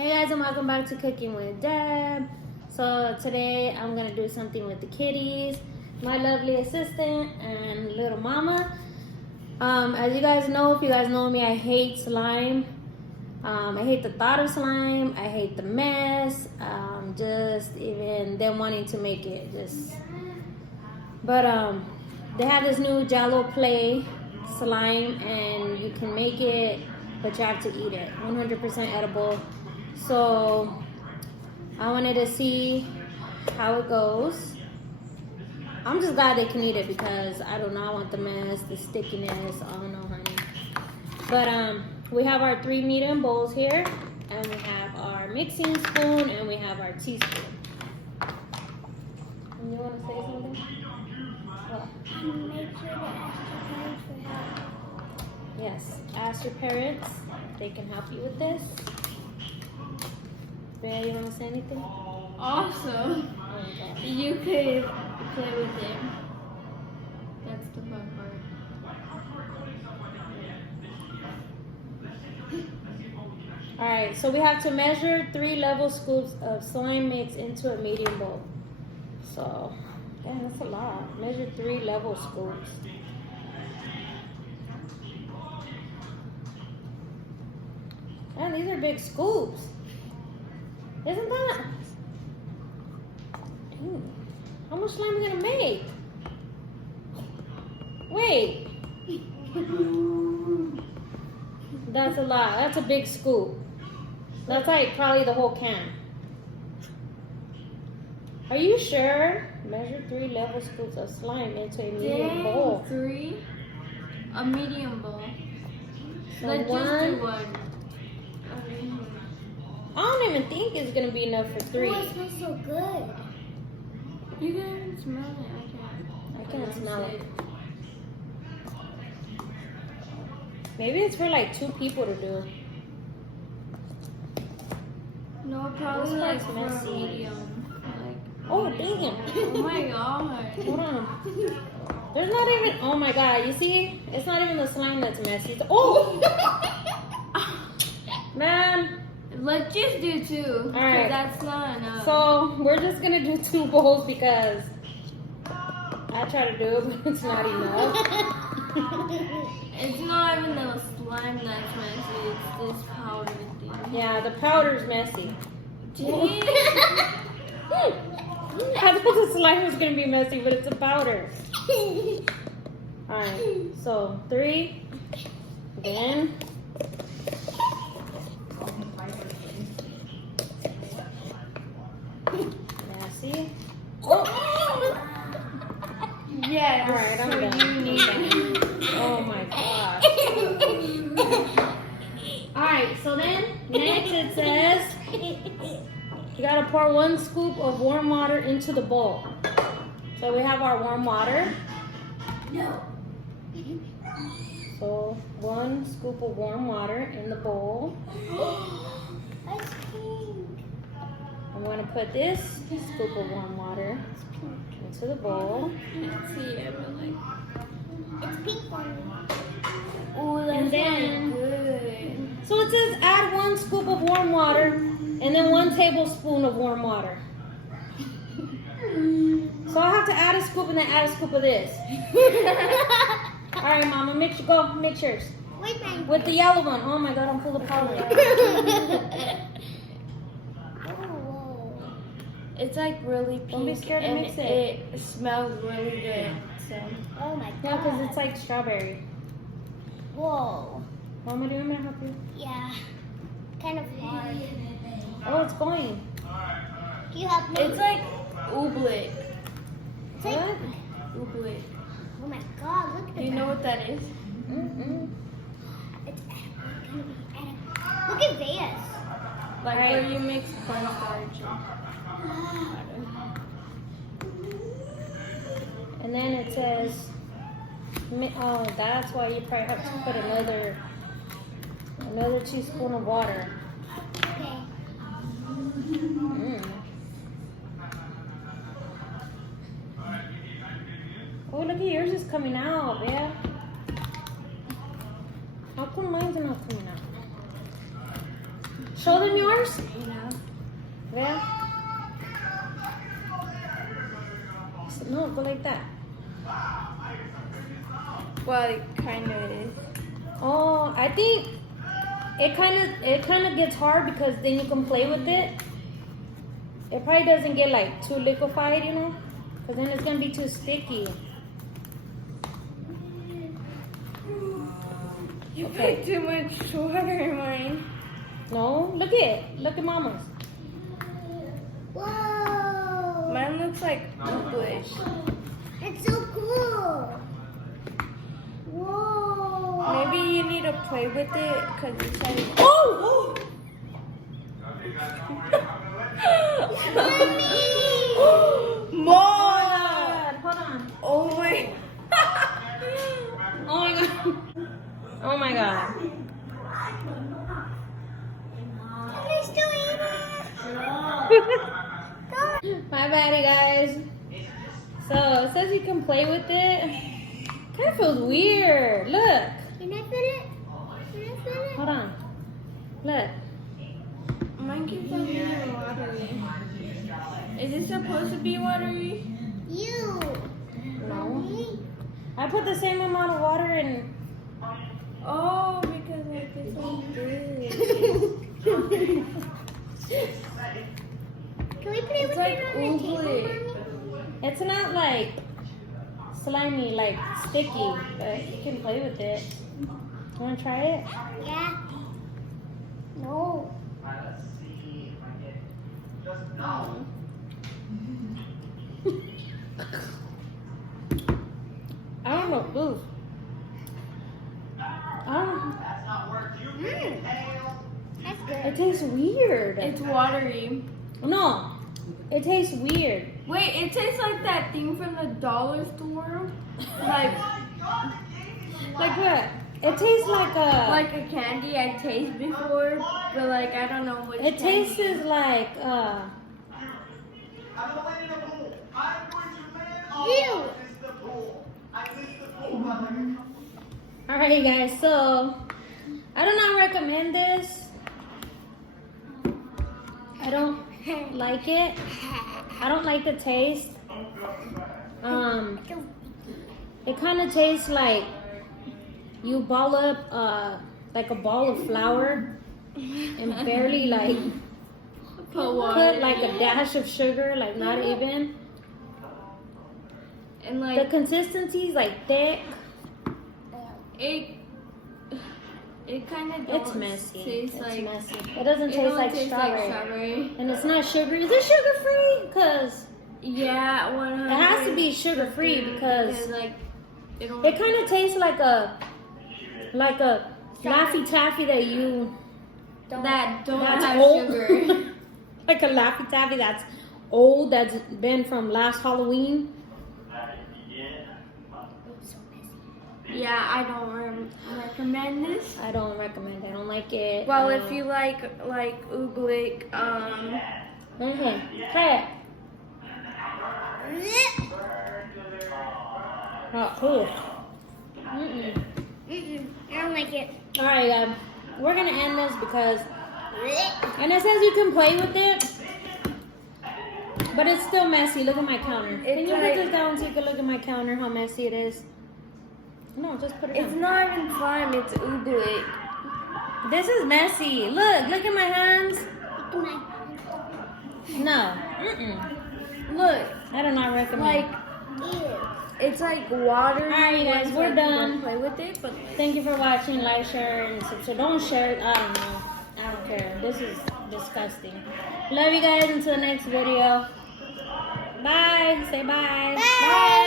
Hey guys, and welcome back to Cooking with Deb. So today I'm gonna do something with the kitties, my lovely assistant and little mama. As you guys know, if you guys know me, I hate slime. I hate the thought of slime. I hate the mess. Just even them wanting to make it. But they have this new Jello Play slime, and you can make it, but you have to eat it. 100% edible. So I wanted to see how it goes. I'm just glad they can eat it because I do not want the mess, the stickiness. Oh no, honey. But we have our 3 medium bowls here, and we have our mixing spoon, and we have our teaspoon. And you want to say something? What? Make sure to ask your parents for help. Yes, ask your parents. They can help you with this. Rhea, you want to say anything? Also, you could play with it. That's the fun part. Alright, so we have to measure 3 level scoops of slime mix into a medium bowl. So, yeah, that's a lot. Measure 3 level scoops. Man, these are big scoops. Isn't that? Dang. How much slime are we gonna make? Wait. That's a lot. That's a big scoop. That's like probably the whole can. Are you sure? Measure 3 level scoops of slime into a medium bowl. 3, a medium bowl. So Let's just do one. I don't even think it's gonna be enough for 3. Oh, it smells so good. You can smell it. I can't smell it. Maybe it's for like 2 people to do. No, probably This like part's for messy. medium. Oh, dang. Oh my god. Hold on. There's not even, oh my god, you see? It's not even the slime that's messy. Oh! Man. Let's just do 2. All right. That's not enough. So, we're just gonna do 2 bowls because I try to do it, but it's not enough. It's not even the slime that's messy. It's this powder thing. Yeah, the powder's messy. Jeez. I thought the slime was gonna be messy, but it's a powder. Alright, so 3, then messy. Oh! Yeah. Alright, I'm done. You need it. Oh my gosh. Alright, so then next it says you gotta pour 1 scoop of warm water into the bowl. So we have our warm water. No. So 1 scoop of warm water in the bowl. That's pink. I'm gonna put this scoop of warm water into the bowl. Let's see, I really. It's pink one. Oh, that's And then- good. So it says add 1 scoop of warm water and then 1 tablespoon of warm water. So I have to add a scoop and then add a scoop of this. All right, Mama, mix yours Wait, man. with the yellow one. Oh my God, I'm full of powder. Oh, It's like really pink. Don't be scared to and mix it. It smells really good. So. oh my Yeah, god. because it's like strawberry. Whoa. Mama, do you want me to help you? Yeah. Kind of hard. Oh, it's going. Can you help me? It's like oobleck. It's like, What? Oobleck. oh my god, look at Do you that. know what that is? Mm-mm. It's edible. It's gonna be edible. Look at Veas. Like Right. where you mix cornstarch. And then it says, oh, that's why you probably have to put another teaspoon of water. Okay. Mm. Oh, look at yours is coming out, yeah. How come mine's not coming out? Show them yours. yours? Yeah. No, go like that. Well, it kind of is. Oh, I think it kind of gets hard because then you can play with it. It probably doesn't get like too liquefied, you know, because then it's gonna be too sticky. You Okay. put too much water in mine. No, look at Mama's. Whoa! Mine looks like English. It's so cool. Whoa! Maybe you need to play with it because it's like. Oh! More! Hold on. Oh my. Oh my god. Oh my god. Can I still eat it? My bad, you guys. So it says you can play with it. Kind of feels weird. Look. Can I feel it? Can I feel it? Hold on. Look. Mine keeps on being watery. Is it supposed to be watery? You. No. Me? I put the same amount of water in. Oh, because like it's so big. Can we play It's with like it on the table, oogly. Mommy? It's not like slimy, like sticky, but you can play with it. You want to try it? Yeah. No. I don't know. Ooh. That's It good. tastes weird. It's watery. No, it tastes weird. Wait, it tastes like that thing from the dollar store. Like Like what? It tastes like a. a candy I tasted before, but like I don't know what It tastes like You. Alright, guys. So I do not recommend this. I don't like it. I don't like the taste. It kind of tastes like you ball up like a ball of flour and barely like put water put like a dash of sugar, like not even. and The like consistency is like thick. it kind of It's messy. Tastes It's like messy. It doesn't it taste only like tastes strawberry. like strawberry. And it's not sugary. Is it sugar free? Because Yeah, 100. it has to be sugar free because like it it kind of tastes like a Laffy Taffy that you that don't that's have old. sugar. Like a Laffy Taffy that's old, that's been from last Halloween. Yeah, I don't recommend this. I don't recommend it. I don't like it. Well, if you like ooglik, Okay. Try it. Oh, cool. Mm-mm. I don't like it. Alright, we're gonna end this because, and it says you can play with it, but it's still messy. Look at my counter. Can It's you put like- this down so you can look at my counter, how messy it is? No, just put it it's down. not even slime. It's ooglik. This is messy. Look at my hands. Look at No. Mm-mm. Look, I do not recommend. like my. Ew. it's like water. Alright, you guys, we're done. Play with it, but Thank you for watching. Like, share, and subscribe. Don't share it. I don't know. I don't care. This is disgusting. Love you guys. Until the next video. Bye. Say bye. Bye.